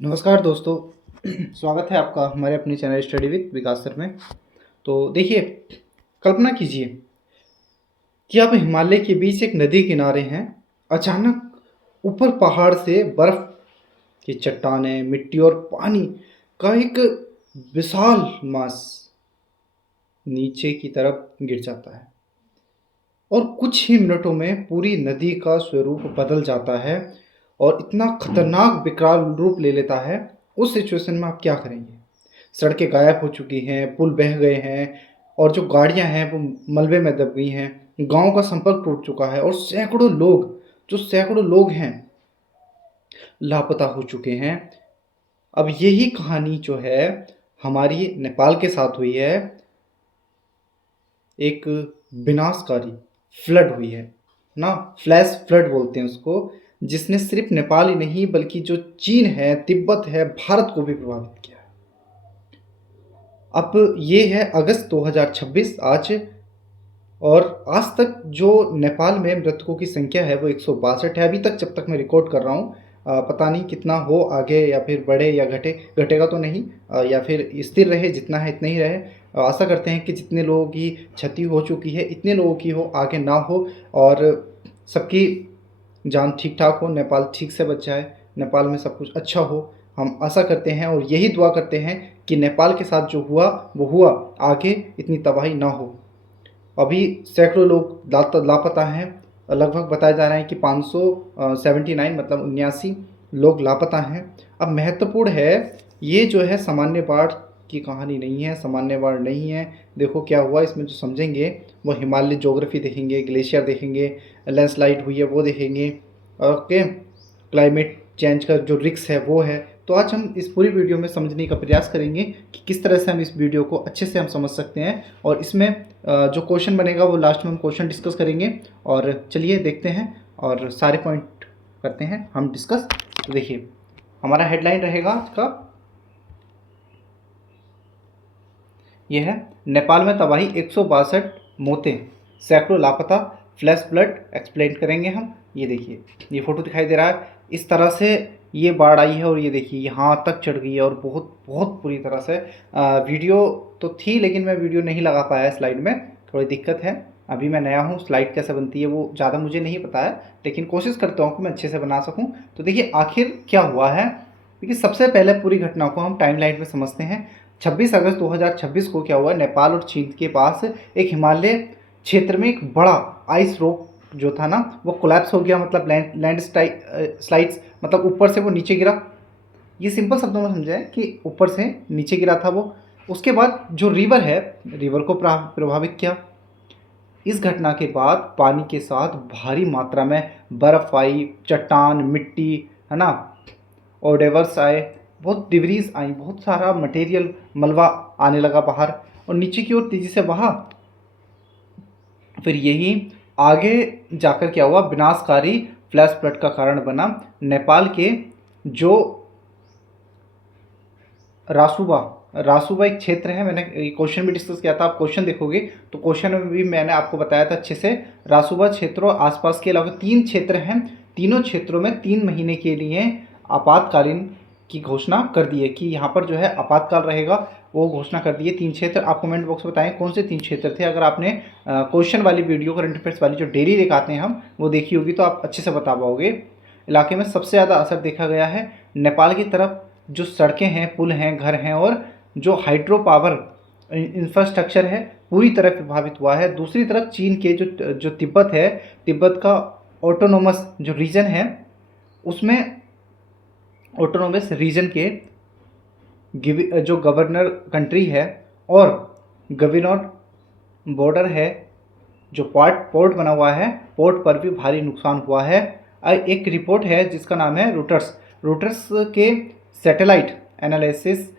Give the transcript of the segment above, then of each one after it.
नमस्कार दोस्तों। स्वागत है आपका हमारे अपने channel study with Vikas sir में। तो देखिए, कल्पना कीजिए कि आप हिमालय के बीच एक नदी किनारे हैं। अचानक ऊपर पहाड़ से बर्फ की चट्टानें, मिट्टी और पानी का एक विशाल मास नीचे की तरफ गिर जाता है और कुछ ही मिनटों में पूरी नदी का स्वरूप बदल जाता है और इतना खतरनाक विकराल रूप ले लेता है। उस सिचुएशन में आप क्या करेंगे? सड़कें गायब हो चुकी हैं, पुल बह गए हैं और जो गाड़ियां हैं वो मलबे में दब गई हैं। गांव का संपर्क टूट चुका है और सैकड़ों लोग हैं, लापता हो चुके हैं। अब यही कहानी जो है हमारी नेपाल के साथ हुई है। एक विनाशकारी फ्लड हुई है ना, फ्लैश फ्लड बोलते हैं उसको, जिसने सिर्फ नेपाल ही नहीं बल्कि जो चीन है, तिब्बत है, भारत को भी प्रभावित किया है। अब ये है अगस्त 2026 आज, और आज तक जो नेपाल में मृतकों की संख्या है वो 162 है अभी तक, जब तक मैं रिकॉर्ड कर रहा हूँ। पता नहीं कितना हो आगे, या फिर बढ़े या घटे। घटेगा तो नहीं, या फिर स्थिर रहे, जितना है इतना ही रहे। आशा करते हैं कि जितने लोगों की क्षति हो चुकी है इतने लोगों की हो, आगे ना हो, और सबकी जान ठीक ठाक हो, नेपाल ठीक से बच जाए, नेपाल में सब कुछ अच्छा हो। हम आशा करते हैं और यही दुआ करते हैं कि नेपाल के साथ जो हुआ वो हुआ, आगे इतनी तबाही ना हो। अभी सैकड़ों लोग लापता हैं। लगभग बताया जा रहा है कि 579 मतलब 79 लोग लापता हैं। अब महत्वपूर्ण है, ये जो है सामान्य बाढ़ की कहानी नहीं है, सामान्य बाढ़ नहीं है। देखो क्या हुआ इसमें, जो समझेंगे वो हिमालय ज्योग्राफी देखेंगे, ग्लेशियर देखेंगे, लैंडस्लाइड हुई है वो देखेंगे। ओके, क्लाइमेट चेंज का जो रिस्क है वो है। तो आज हम इस पूरी वीडियो में समझने का प्रयास करेंगे कि किस तरह से हम इस वीडियो को अच्छे से हम समझ सकते हैं, और इसमें जो क्वेश्चन बनेगा वो लास्ट में हम क्वेश्चन डिस्कस करेंगे। और चलिए देखते हैं और सारे पॉइंट करते हैं हम डिस्कस। तो देखिए, हमारा हेडलाइन रहेगा आज का, यह है नेपाल में तबाही 162 मौतें, सैकड़ों लापता, फ्लैश फ्लड एक्सप्लेन करेंगे हम। ये देखिए, ये फोटो दिखाई दे रहा है, इस तरह से ये बाढ़ आई है और ये देखिए यहाँ तक चढ़ गई है और बहुत बहुत बुरी तरह से। वीडियो तो थी लेकिन मैं वीडियो नहीं लगा पाया स्लाइड में, थोड़ी दिक्कत है। अभी मैं नया हूँ, स्लाइड कैसे बनती है वो ज़्यादा मुझे नहीं पता है, लेकिन कोशिश करता हूँ कि मैं अच्छे से बना सकूँ। तो देखिए आखिर क्या हुआ है। देखिए, सबसे पहले पूरी घटना को हम टाइमलाइन में समझते हैं। 26 अगस्त 2026 को क्या हुआ, नेपाल और चीन के पास एक हिमालय क्षेत्र में एक बड़ा आइस रॉक जो था ना वो कोलैप्स हो गया, मतलब लैंड स्लाइड्स, मतलब ऊपर से वो नीचे गिरा। ये सिंपल शब्दों में समझाएं कि ऊपर से नीचे गिरा था वो। उसके बाद जो रिवर है, रिवर को प्रभावित किया। इस घटना के बाद पानी के साथ भारी मात्रा में बर्फ आई, चट्टान, मिट्टी, है ना, ओडेवर्स आए, बहुत डिब्रीज आई, बहुत सारा मटेरियल, मलबा आने लगा बाहर और नीचे की ओर तेजी से बहा। फिर यही आगे जाकर क्या हुआ, विनाशकारी फ्लैश फ्लड का कारण बना। नेपाल के जो रासुबा रासुबा एक क्षेत्र है, मैंने क्वेश्चन भी डिस्कस किया था, आप क्वेश्चन देखोगे तो क्वेश्चन में भी मैंने आपको बताया था अच्छे से। रासुबा क्षेत्रों आसपास के अलावा 3 क्षेत्र हैं, तीनों क्षेत्रों में 3 महीने के लिए आपातकालीन की घोषणा कर दी है कि यहाँ पर जो है आपातकाल रहेगा, वो घोषणा कर दी है। 3 क्षेत्र, आप कमेंट बॉक्स में बताएं कौन से 3 क्षेत्र थे। अगर आपने क्वेश्चन वाली वीडियो, करंट अफेयर्स वाली जो डेली दिखाते हैं हम, वो देखी होगी तो आप अच्छे से बता पाओगे। इलाके में सबसे ज़्यादा असर देखा गया है नेपाल की तरफ, जो सड़कें हैं, पुल हैं, घर हैं, और जो हाइड्रो पावर इंफ्रास्ट्रक्चर है पूरी तरह प्रभावित हुआ है। दूसरी तरफ चीन के जो तिब्बत है, तिब्बत का ऑटोनोमस जो रीजन है, उसमें ऑटोनोमस रीजन के जो गवर्नर कंट्री है और गवर्नर बॉर्डर है, जो पोर्ट बना हुआ है, पोर्ट पर भी भारी नुकसान हुआ है। एक रिपोर्ट है जिसका नाम है रूटर्स के सैटेलाइट एनालिसिस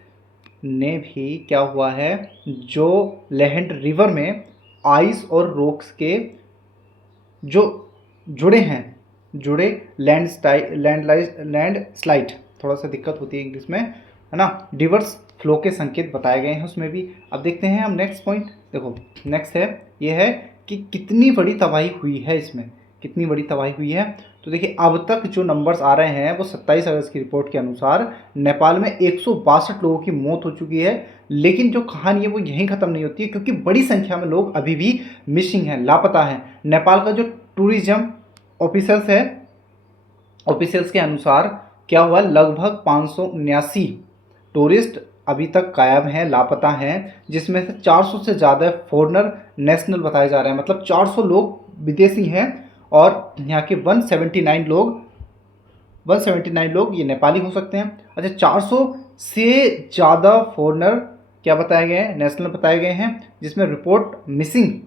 ने भी क्या हुआ है, जो लहंड रिवर में आइस और रॉक्स के जो जुड़े लैंड स्लाइड, थोड़ा सा दिक्कत होती है इंग्लिश में, है ना, डिवर्स फ्लो के संकेत बताए गए हैं उसमें भी। अब देखते हैं हम नेक्स्ट पॉइंट। देखो नेक्स्ट है, ये है कि कितनी बड़ी तबाही हुई है इसमें, कितनी बड़ी तबाही हुई है। तो देखिए अब तक जो नंबर्स आ रहे हैं वो 27 अगस्त की रिपोर्ट के अनुसार नेपाल में 162 लोगों की मौत हो चुकी है। लेकिन जो कहानी है वो यहीं ख़त्म नहीं होती है, क्योंकि बड़ी संख्या में लोग अभी भी मिसिंग हैं, लापता हैं। नेपाल का जो टूरिज्म ऑफिशियल्स के अनुसार क्या हुआ, लगभग 579 टूरिस्ट अभी तक गायब हैं, लापता हैं, जिसमें से 400 से ज़्यादा फॉरेनर नेशनल बताए जा रहे हैं, मतलब 400 लोग विदेशी हैं और यहाँ के 179 लोग ये नेपाली हो सकते हैं। अच्छा, 400 से ज़्यादा फॉरेनर क्या बताए गए हैं, नेशनल बताए गए हैं, जिसमें रिपोर्ट मिसिंग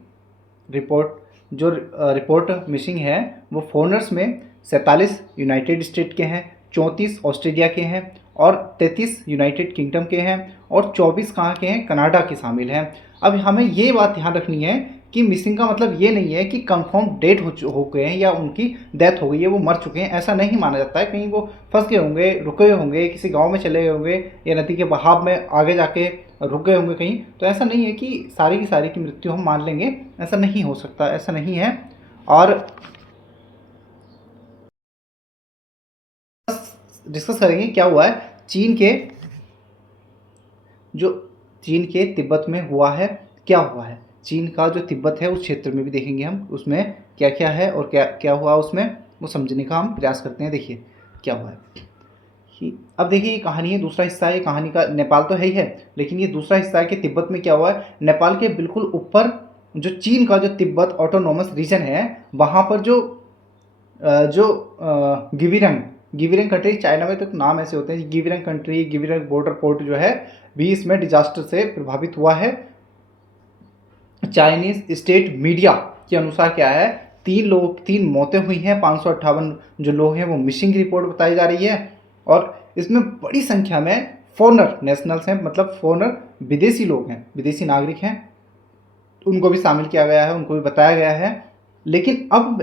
है वो फॉरेनर्स में 47 यूनाइटेड स्टेट के हैं, 34 ऑस्ट्रेलिया के हैं और 33 यूनाइटेड किंगडम के हैं और 24 कहाँ के हैं, कनाडा के शामिल हैं। अब हमें ये बात ध्यान रखनी है कि मिसिंग का मतलब ये नहीं है कि कंफर्म डेट हो गए हैं या उनकी डेथ हो गई है, वो मर चुके हैं, ऐसा नहीं माना जाता है। कहीं वो फंस गए होंगे, रुके हुए होंगे, किसी गांव में चले गए होंगे या नदी के बहाव में आगे जाके रुक गए होंगे कहीं। तो ऐसा नहीं है कि सारी की सारी की मृत्यु हम मान लेंगे, ऐसा नहीं हो सकता, ऐसा नहीं है। और डिस्कस करेंगे क्या हुआ है चीन के तिब्बत में हुआ है, क्या हुआ है चीन का जो तिब्बत है उस क्षेत्र में भी देखेंगे हम, उसमें क्या क्या है और क्या क्या हुआ उसमें, वो समझने का हम प्रयास करते हैं। देखिए क्या हुआ है अब देखिए ये कहानी है, दूसरा हिस्सा है कहानी का। नेपाल तो है ही है, लेकिन ये दूसरा हिस्सा है कि तिब्बत में क्या हुआ है। नेपाल के बिल्कुल ऊपर जो चीन का जो तिब्बत ऑटोनोमस रीजन है, वहाँ पर जो गिविरंग कंट्री, चाइना में तो नाम ऐसे होते हैं, गिविरंग कंट्री, गिविरंग बॉर्डर पोर्ट जो है भी इसमें डिजास्टर से प्रभावित हुआ है। चाइनीज स्टेट मीडिया के अनुसार क्या है, 3 मौतें हुई हैं, 558 जो लोग हैं वो मिसिंग की रिपोर्ट बताई जा रही है और इसमें बड़ी संख्या में फॉरेनर नेशनल्स हैं, मतलब फॉरेनर विदेशी लोग हैं, विदेशी नागरिक हैं, उनको भी शामिल किया गया है, उनको भी बताया गया है। लेकिन अब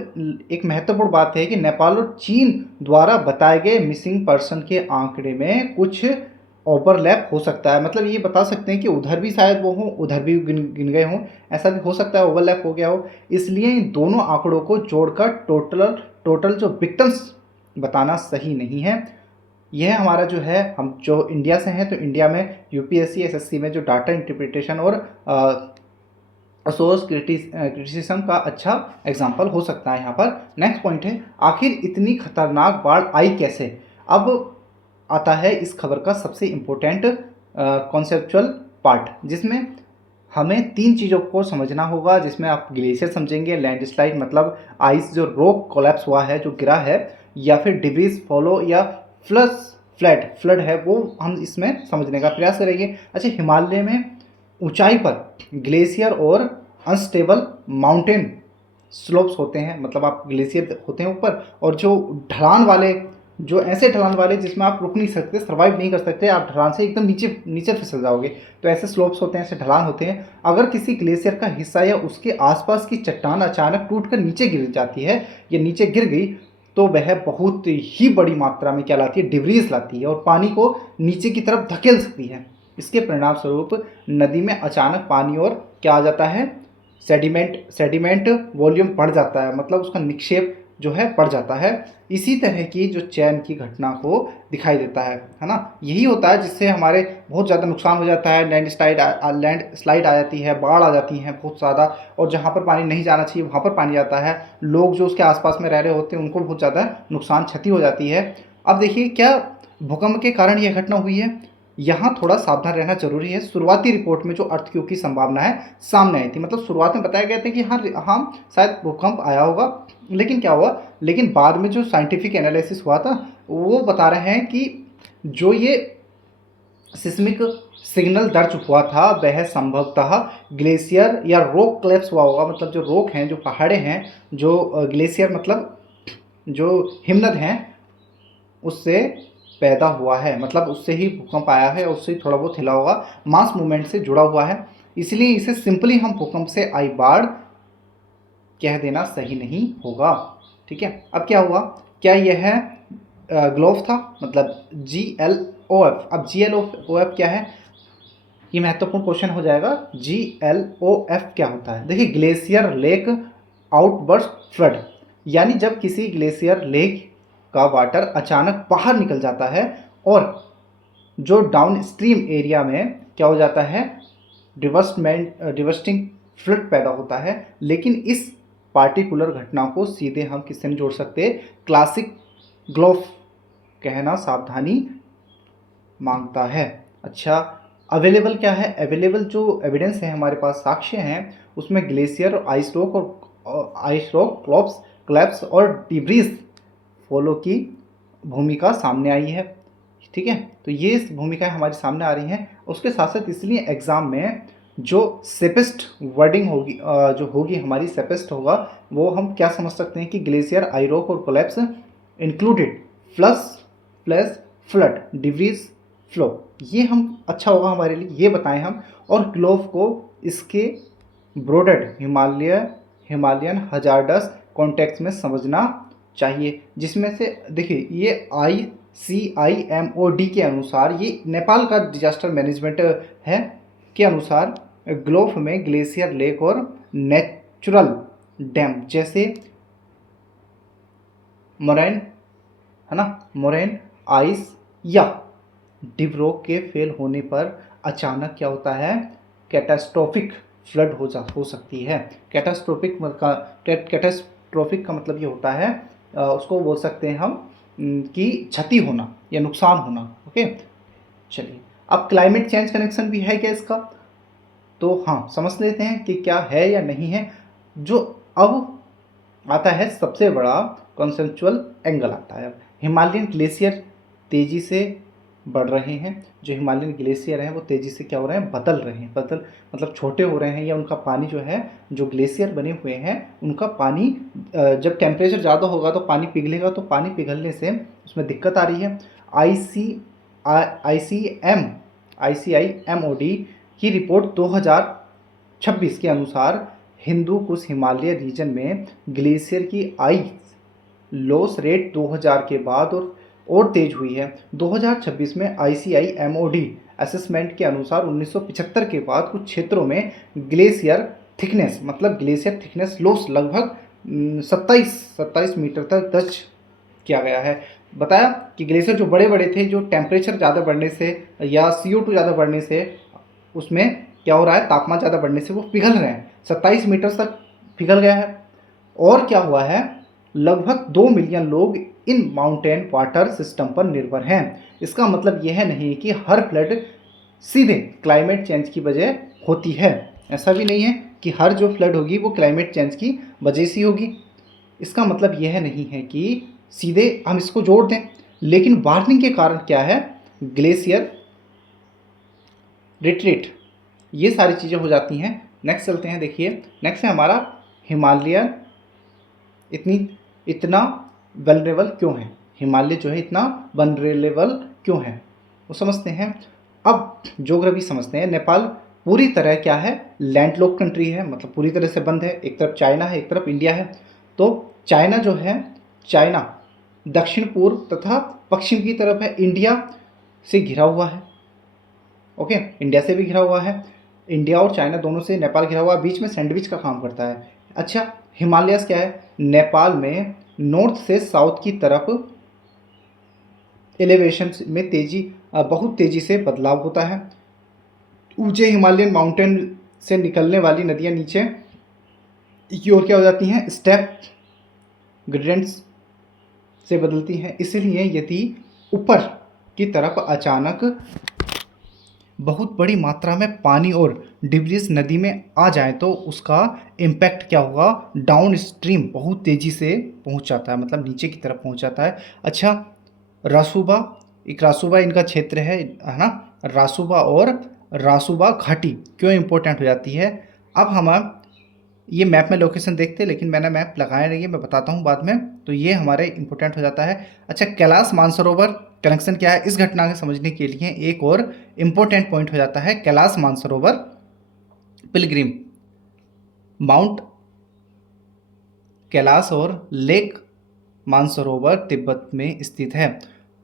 एक महत्वपूर्ण बात है कि नेपाल और चीन द्वारा बताए गए मिसिंग पर्सन के आंकड़े में कुछ ओवरलैप हो सकता है, मतलब ये बता सकते हैं कि उधर भी शायद वो हों, उधर भी गिन गए हों, ऐसा भी हो सकता है, ओवरलैप हो गया हो। इसलिए इन दोनों आंकड़ों को जोड़कर टोटल जो विक्टिम्स बताना सही नहीं है। यह हमारा जो है, हम जो इंडिया से हैं तो इंडिया में यूपीएससी एसएससी में जो डाटा इंटरप्रिटेशन और सोर्स क्रिटिसिज्म का अच्छा एग्जाम्पल हो सकता है। यहाँ पर नेक्स्ट पॉइंट है, आखिर इतनी खतरनाक बाढ़ आई कैसे। अब आता है इस खबर का सबसे इम्पोर्टेंट कॉन्सेप्चुअल पार्ट, जिसमें हमें 3 चीज़ों को समझना होगा, जिसमें आप ग्लेशियर समझेंगे, लैंडस्लाइड मतलब आइस जो रॉक कोलैप्स हुआ है, जो गिरा है, या फिर डिब्रीज फॉलो या फ्लड है, वो हम इसमें समझने का प्रयास करेंगे। अच्छा, हिमालय में ऊंचाई पर ग्लेशियर और अनस्टेबल माउंटेन स्लोप्स होते हैं, मतलब आप ग्लेशियर होते हैं ऊपर, और जो ऐसे ढलान वाले जिसमें आप रुक नहीं सकते, सर्वाइव नहीं कर सकते, आप ढलान से एकदम नीचे फिसल जाओगे, तो ऐसे स्लोप्स होते हैं, ऐसे ढलान होते हैं। अगर किसी ग्लेशियर का हिस्सा या उसके आसपास की चट्टान अचानक टूटकर नीचे गिर जाती है या नीचे गिर गई, तो वह बहुत ही बड़ी मात्रा में क्या लाती है, डिब्रीज लाती है और पानी को नीचे की तरफ धकेल सकती है। इसके परिणाम स्वरूप नदी में अचानक पानी और क्या आ जाता है, सेडिमेंट वॉल्यूम बढ़ जाता है, मतलब उसका निक्षेप जो है बढ़ जाता है। इसी तरह की जो चैन की घटना को दिखाई देता है ना, यही होता है जिससे हमारे बहुत ज़्यादा नुकसान हो जाता है, लैंड स्लाइड आ जाती है, बाढ़ आ जाती है बहुत ज़्यादा, और जहाँ पर पानी नहीं जाना चाहिए वहाँ पर पानी जाता है, लोग जो उसके आसपास में रह रहे होते हैं उनको बहुत ज़्यादा नुकसान क्षति हो जाती है। अब देखिए क्या भूकंप के कारण यह घटना हुई है, यहाँ थोड़ा सावधान रहना जरूरी है। शुरुआती रिपोर्ट में जो अर्थक्वेक की संभावना है सामने आई थी, मतलब शुरुआत में बताया गया था कि हाँ शायद भूकंप आया होगा, लेकिन क्या हुआ, लेकिन बाद में जो साइंटिफिक एनालिसिस हुआ था वो बता रहे हैं कि जो ये सिस्मिक सिग्नल दर्ज हुआ था वह संभवतः ग्लेशियर या रॉक क्लैप्स हुआ होगा, मतलब जो रॉक हैं, जो पहाड़े हैं, जो ग्लेशियर मतलब जो हिमनद हैं उससे पैदा हुआ है, मतलब उससे ही भूकंप आया है, उससे ही थोड़ा बहुत हिला होगा, मास मूवमेंट से जुड़ा हुआ है। इसलिए इसे सिंपली हम भूकंप से आई बाढ़ कह देना सही नहीं होगा। ठीक है, अब क्या हुआ, क्या यह ग्लोव था, मतलब GLOF। अब GLOF क्या है, ये महत्वपूर्ण क्वेश्चन हो जाएगा। GLOF क्या होता है, देखिए ग्लेशियर लेक आउटबर्स्ट फ्लड, यानी जब किसी ग्लेशियर लेक का वाटर अचानक बाहर निकल जाता है और जो डाउन स्ट्रीम एरिया में क्या हो जाता है, रिवर्सटिंग फ्लड पैदा होता है। लेकिन इस पार्टिकुलर घटना को सीधे हम किससे नहीं जोड़ सकते, क्लासिक ग्लोव कहना सावधानी मांगता है। अच्छा, अवेलेबल क्या है, अवेलेबल जो एविडेंस है हमारे पास, साक्ष्य हैं, उसमें ग्लेशियर और आइस रॉक क्लैप्स और डिब्रीज फॉलो की भूमिका सामने आई है। ठीक है, तो ये भूमिकाएं हमारे सामने आ रही हैं। उसके साथ साथ इसलिए एग्जाम में जो सेपेस्ट वर्डिंग होगी, जो होगी हमारी सेपेस्ट होगा, वो हम क्या समझ सकते हैं कि ग्लेशियर, आई रॉक और collapse included plus flood debris flow, ये हम अच्छा होगा हमारे लिए, ये बताएं हम। और ग्लोव को इसके ब्रोडेड हिमालयन हजार्डस कॉन्टेक्स्ट में समझना चाहिए, जिसमें से देखिए ये ICIMOD के अनुसार, ये नेपाल का डिजास्टर मैनेजमेंट है, के अनुसार ग्लोव में ग्लेशियर लेक और नेचुरल डैम जैसे मोरैन, है ना, मोरैन आइस या डिब्रोक के फेल होने पर अचानक क्या होता है, कैटास्ट्रोफिक फ्लड हो सकती है। कैटास्ट्रोफिक का मतलब ये होता है, उसको बोल सकते हैं हम कि क्षति होना या नुकसान होना। ओके, चलिए अब क्लाइमेट चेंज कनेक्शन भी है क्या इसका, तो हाँ समझ लेते हैं कि क्या है या नहीं है। जो अब आता है सबसे बड़ा कॉन्सेप्चुअल एंगल आता है। हिमालयन ग्लेशियर तेज़ी से बढ़ रहे हैं, जो हिमालयन ग्लेशियर हैं वो तेज़ी से क्या हो रहे हैं, बदल रहे हैं, मतलब छोटे हो रहे हैं, या उनका पानी जो है, जो ग्लेशियर बने हुए हैं उनका पानी, जब टेम्परेचर ज़्यादा होगा तो पानी पिघलेगा, तो पानी पिघलने से उसमें दिक्कत आ रही है। ICIMOD की रिपोर्ट 2026 के अनुसार हिंदू कुश हिमालय रीजन में ग्लेशियर की आइस लॉस रेट 2000 के बाद और तेज हुई है। 2026 में ICIMOD असेसमेंट के अनुसार 1975 के बाद कुछ क्षेत्रों में ग्लेशियर थिकनेस लॉस लगभग 27 मीटर तक दर्ज किया गया है। बताया कि ग्लेशियर जो बड़े बड़े थे, जो टेम्परेचर ज़्यादा बढ़ने से या CO2 ज़्यादा बढ़ने से, उसमें क्या हो रहा है, तापमान ज़्यादा बढ़ने से वो पिघल रहे हैं, 27 मीटर तक पिघल गया है। और क्या हुआ है, लगभग 2 मिलियन लोग इन माउंटेन वाटर सिस्टम पर निर्भर हैं। इसका मतलब यह नहीं कि हर फ्लड सीधे क्लाइमेट चेंज की वजह होती है, ऐसा भी नहीं है कि हर जो फ्लड होगी वो क्लाइमेट चेंज की वजह से होगी। इसका मतलब यह नहीं है कि सीधे हम इसको जोड़ दें, लेकिन वार्निंग के कारण क्या है, ग्लेशियर रिट्रीट, ये सारी चीज़ें हो जाती हैं। नेक्स्ट चलते हैं, देखिए नेक्स्ट है हमारा हिमालय इतना वल्नरेबल क्यों है, हिमालय जो है इतना वल्नरेबल क्यों है वो समझते हैं। अब ज्योग्राफी समझते हैं। नेपाल पूरी तरह क्या है, लैंडलॉक कंट्री है, मतलब पूरी तरह से बंद है। एक तरफ चाइना है, एक तरफ इंडिया है। तो चाइना जो है, चाइना दक्षिण पूर्व तथा पश्चिम की तरफ है, इंडिया से घिरा हुआ है। ओके, इंडिया से भी घिरा हुआ है, इंडिया और चाइना दोनों से नेपाल घिरा हुआ है, बीच में सैंडविच का काम करता है। अच्छा, हिमालयस क्या है, नेपाल में नॉर्थ से साउथ की तरफ एलिवेशन में बहुत तेज़ी से बदलाव होता है। ऊंचे हिमालयन माउंटेन से निकलने वाली नदियाँ नीचे की ओर क्या हो जाती हैं, स्टेप ग्रेडियंट्स से बदलती हैं। इसलिए यदि ऊपर की तरफ अचानक बहुत बड़ी मात्रा में पानी और डिब्रीज नदी में आ जाए तो उसका इम्पैक्ट क्या होगा, डाउन स्ट्रीम बहुत तेज़ी से पहुंच जाता है, मतलब नीचे की तरफ पहुंच जाता है। अच्छा, रासुबा इनका क्षेत्र है ना, रासुबा और रासुबा घाटी क्यों इम्पोर्टेंट हो जाती है। अब हम ये मैप में लोकेशन देखते हैं, लेकिन मैंने मैप लगाया नहीं है, मैं बताता हूँ बाद में। तो ये हमारे इम्पोर्टेंट हो जाता है। अच्छा, कैलाश मानसरोवर कनेक्शन क्या है, इस घटना को समझने के लिए एक और इम्पोर्टेंट पॉइंट हो जाता है, कैलाश मानसरोवर पिलग्रिम माउंट कैलाश और लेक मानसरोवर तिब्बत में स्थित है।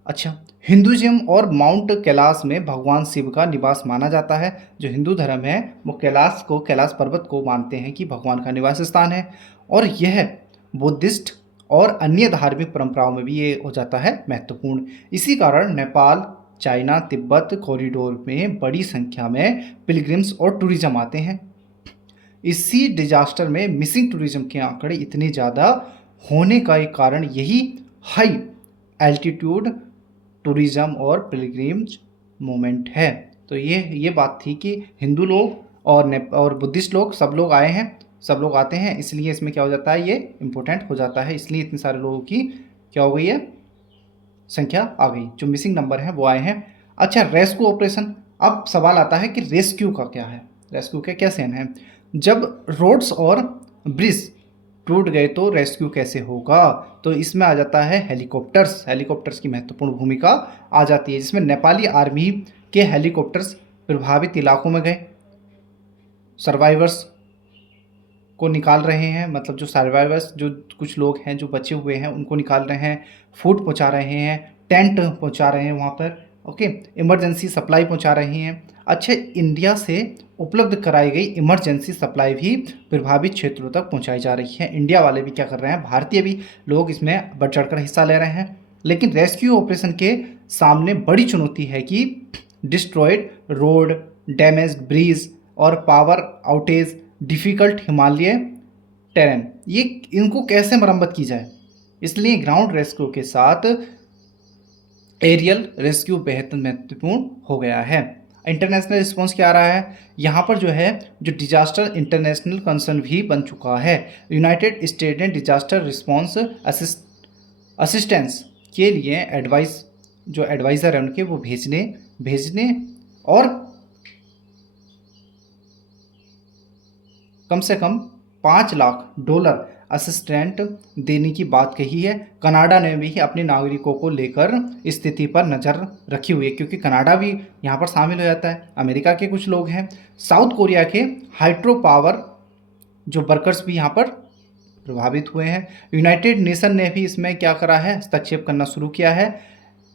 अच्छा, हिंदुइज्म और माउंट कैलाश में भगवान शिव का निवास माना जाता है। जो हिंदू धर्म है वो कैलाश पर्वत को मानते हैं कि भगवान का निवास स्थान है। और यह बुद्धिस्ट और अन्य धार्मिक परंपराओं में भी ये हो जाता है महत्वपूर्ण। इसी कारण नेपाल, चाइना, तिब्बत कॉरिडोर में बड़ी संख्या में पिलग्रिम्स और टूरिज्म आते हैं। इसी डिजास्टर में मिसिंग टूरिज्म के आंकड़े इतने ज़्यादा होने का एक कारण यही हाई एल्टीट्यूड टूरिज्म और पिलग्रिम्स मूवमेंट है। तो ये बात थी कि हिंदू लोग और बुद्धिस्ट लोग सब लोग आए हैं, सब लोग आते हैं, इसलिए इसमें क्या हो जाता है, ये इम्पोर्टेंट हो जाता है, इसलिए इतने सारे लोगों की क्या हो गई है, संख्या आ गई, जो मिसिंग नंबर है वो आए हैं। अच्छा, रेस्क्यू ऑपरेशन। अब सवाल आता है कि रेस्क्यू का क्या है, रेस्क्यू के क्या सीन है। जब रोड्स और ब्रिज टूट गए तो रेस्क्यू कैसे होगा, तो इसमें आ जाता है हेलीकॉप्टर्स की महत्वपूर्ण भूमिका आ जाती है, जिसमें नेपाली आर्मी के हेलीकॉप्टर्स प्रभावित इलाकों में गए, सर्वाइवर्स को निकाल रहे हैं, मतलब जो सर्वाइवर्स, जो कुछ लोग हैं जो बचे हुए हैं उनको निकाल रहे हैं, फूड पहुंचा रहे हैं, टेंट पहुंचा रहे हैं वहाँ पर, ओके, इमरजेंसी सप्लाई पहुंचा रहे हैं। अच्छे, इंडिया से उपलब्ध कराई गई इमरजेंसी सप्लाई भी प्रभावित क्षेत्रों तक पहुंचाई जा रही है। इंडिया वाले भी क्या कर रहे हैं, भारतीय भी लोग इसमें बढ़ चढ़कर हिस्सा ले रहे हैं। लेकिन रेस्क्यू ऑपरेशन के सामने बड़ी चुनौती है कि डिस्ट्रॉयड रोड, डैमेज्ड ब्रिज और power outage, difficult Himalaya terrain, ये इनको कैसे मरम्मत की जाए। इसलिए ग्राउंड रेस्क्यू के साथ एरियल रेस्क्यू बेहद महत्वपूर्ण हो गया है। इंटरनेशनल रिस्पॉन्स क्या आ रहा है यहाँ पर, जो है जो डिजास्टर इंटरनेशनल कंसर्न भी बन चुका है। यूनाइटेड स्टेट ने डिजास्टर रिस्पॉन्स असिस्टेंस के लिए जो एडवाइज़र है उनके वो भेजने और कम से कम $5 लाख असिस्टेंट देने की बात कही है। कनाडा ने भी अपने नागरिकों को लेकर स्थिति पर नज़र रखी हुई है, क्योंकि कनाडा भी यहाँ पर शामिल हो जाता है, अमेरिका के कुछ लोग हैं, साउथ कोरिया के हाइड्रो पावर जो वर्कर्स भी यहाँ पर प्रभावित हुए हैं। यूनाइटेड नेशन ने भी इसमें क्या करा है, हस्तक्षेप करना शुरू किया है।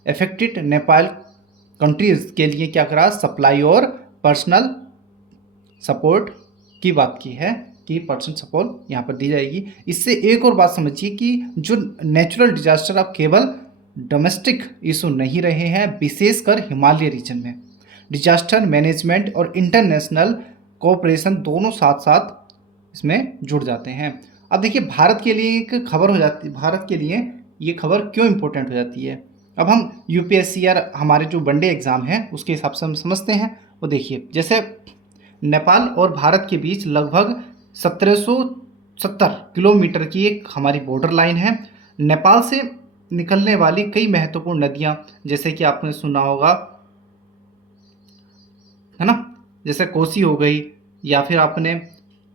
अफेक्टेड नेपाल कंट्रीज़ के लिए क्या करा, सप्लाई और पर्सनल सपोर्ट की बात की है कि पर्सनल सपोर्ट यहाँ पर दी जाएगी। इससे एक और बात समझिए कि जो नेचुरल डिजास्टर अब केवल डोमेस्टिक इशू नहीं रहे हैं, विशेषकर हिमालय रीजन में डिजास्टर मैनेजमेंट और इंटरनेशनल कोऑपरेशन दोनों साथ साथ इसमें जुड़ जाते हैं। अब देखिए, भारत के लिए एक खबर हो जाती है, भारत के लिए ये खबर क्यों इम्पोर्टेंट हो जाती है। अब हम यूपीएससी या हमारे जो वनडे एग्ज़ाम हैं उसके हिसाब से हम समझते हैं। वो देखिए, जैसे नेपाल और भारत के बीच लगभग 1770 किलोमीटर की एक हमारी बॉर्डर लाइन है। नेपाल से निकलने वाली कई महत्वपूर्ण नदियां, जैसे कि आपने सुना होगा, है ना, जैसे कोसी हो गई, या फिर आपने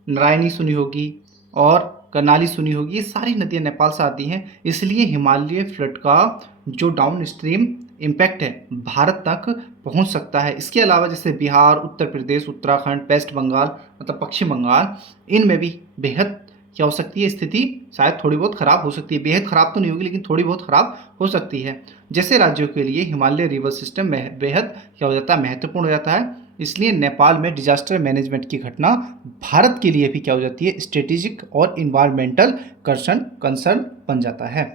नारायणी सुनी होगी और कर्नाली सुनी होगी, ये सारी नदियां नेपाल से आती हैं। इसलिए हिमालय फ्लड का जो डाउन स्ट्रीम इम्पैक्ट है भारत तक पहुंच सकता है। इसके अलावा जैसे बिहार, उत्तर प्रदेश, उत्तराखंड, वेस्ट बंगाल, मतलब पश्चिम बंगाल, इनमें भी बेहद क्या हो सकती है स्थिति, शायद थोड़ी बहुत ख़राब हो सकती है। बेहद ख़राब तो नहीं होगी, लेकिन थोड़ी बहुत ख़राब हो सकती है। जैसे राज्यों के लिए हिमालय रिवर सिस्टम बेहद क्या हो जाता है, महत्वपूर्ण हो जाता है। इसलिए नेपाल में डिजास्टर मैनेजमेंट की घटना भारत के लिए भी क्या हो जाती है, स्ट्रेटेजिक और इन्वायरमेंटल कंसर्न बन जाता है।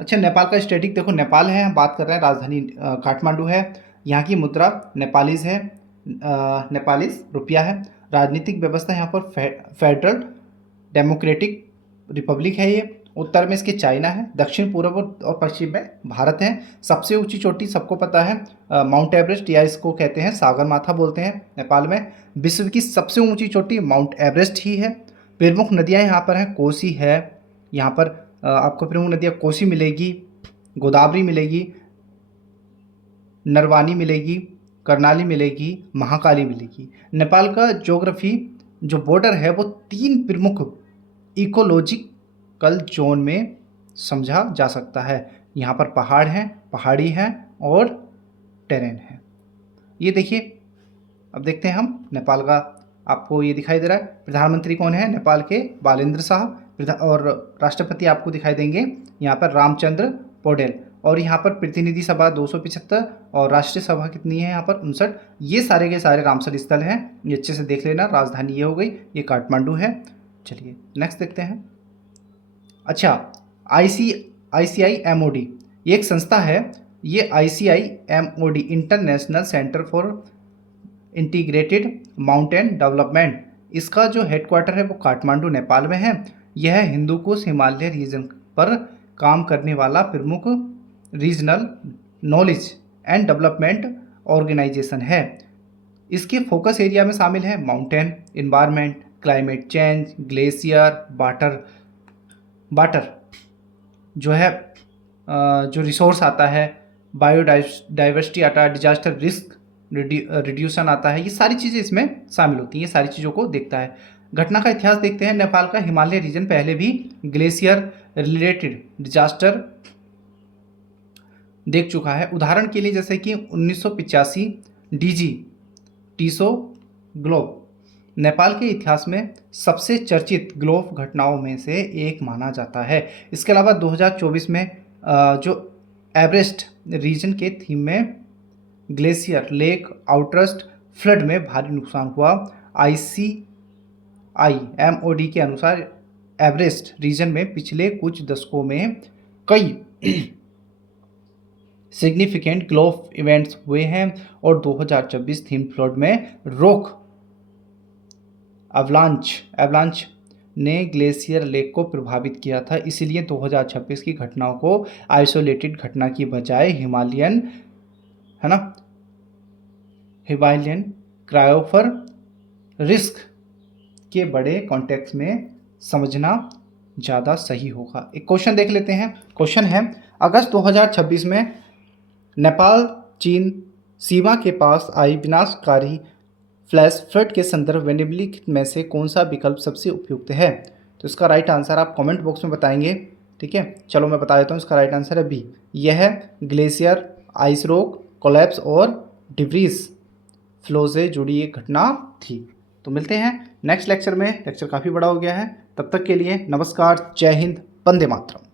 अच्छा, नेपाल का स्टेटिक देखो, नेपाल है, हम बात कर रहे हैं, राजधानी काठमांडू है, यहाँ की मुद्रा नेपालीज है, नेपालीज रुपया है। राजनीतिक व्यवस्था यहाँ पर फेडरल डेमोक्रेटिक रिपब्लिक है। ये उत्तर में इसके चाइना है, दक्षिण पूर्व और पश्चिम में भारत है। सबसे ऊंची चोटी सबको पता है माउंट एवरेस्ट, या इसको कहते हैं सागर माथा बोलते हैं नेपाल में। विश्व की सबसे ऊंची चोटी माउंट एवरेस्ट ही है। प्रमुख नदियाँ यहाँ पर हैं, कोसी है, यहाँ पर आपको प्रमुख नदियाँ कोसी मिलेगी, गोदावरी मिलेगी, नरवानी मिलेगी, कर्नाली मिलेगी, महाकाली मिलेगी। नेपाल का ज्योग्राफी जो बॉर्डर है वो 3 प्रमुख इकोलॉजिकल जोन में समझा जा सकता है। यहाँ पर पहाड़ हैं, पहाड़ी हैं और टेरेन है। ये देखिए, अब देखते हैं हम नेपाल का, आपको ये दिखाई दे रहा है प्रधानमंत्री कौन है नेपाल के, बालेंद्र शाह, और राष्ट्रपति आपको दिखाई देंगे यहाँ पर रामचंद्र पौडेल। और यहाँ पर प्रतिनिधि सभा 275 और राष्ट्रीय सभा कितनी है यहाँ पर 59। ये सारे के सारे रामसर स्थल हैं, ये अच्छे से देख लेना। राजधानी ये हो गई, ये काठमांडू है। चलिए नेक्स्ट देखते हैं। अच्छा, ICIMOD ये एक संस्था है। ये ICIMOD international centre for integrated mountain development, इसका जो हेडक्वार्टर है वो काठमांडू नेपाल में है। यह हिंदूकुश हिमालय रीजन पर काम करने वाला प्रमुख regional knowledge and development organisation है। इसके फोकस एरिया में शामिल है mountain, environment, climate change, glacier, water जो है जो रिसोर्स आता है, बायोडाइवर्सिटी आता है, डिजास्टर रिस्क रिड्यूसन आता है, ये सारी चीज़ें इसमें शामिल होती हैं। ये सारी चीज़ों को देखता है। घटना का इतिहास देखते हैं। नेपाल का हिमालय रीजन पहले भी ग्लेशियर रिलेटेड डिजास्टर देख चुका है। उदाहरण के लिए जैसे कि 1985 डीजी टीसो ग्लोब नेपाल के इतिहास में सबसे चर्चित ग्लोब घटनाओं में से एक माना जाता है। इसके अलावा 2024 में जो एवरेस्ट रीजन के थीम में ग्लेशियर लेक आउटरस्ट फ्लड में भारी नुकसान हुआ। ICIMOD के अनुसार एवरेस्ट रीजन में पिछले कुछ दशकों में कई सिग्निफिकेंट ग्लोब इवेंट्स हुए हैं और 2026 थीम फ्लड में रॉक एवलांच ने ग्लेशियर लेक को प्रभावित किया था। इसलिए 2026 की घटनाओं को आइसोलेटेड घटना की बजाय हिमालयन क्रायोफर रिस्क के बड़े कॉन्टेक्स्ट में समझना ज़्यादा सही होगा। एक क्वेश्चन देख लेते हैं। क्वेश्चन है, अगस्त 2026 में नेपाल चीन सीमा के पास आई विनाशकारी फ्लैश फ्लड के संदर्भ में निम्नलिखित में से कौन सा विकल्प सबसे उपयुक्त है? तो इसका राइट आंसर आप कमेंट बॉक्स में बताएंगे। ठीक है, चलो मैं बता देता हूँ। इसका राइट आंसर है बी। यह ग्लेशियर आइस रॉक कोलैप्स और डिब्रीज फ्लो से जुड़ी एक घटना थी। तो मिलते हैं नेक्स्ट लेक्चर में। लेक्चर काफ़ी बड़ा हो गया है। तब तक के लिए नमस्कार, जय हिंद, वंदे मातरम।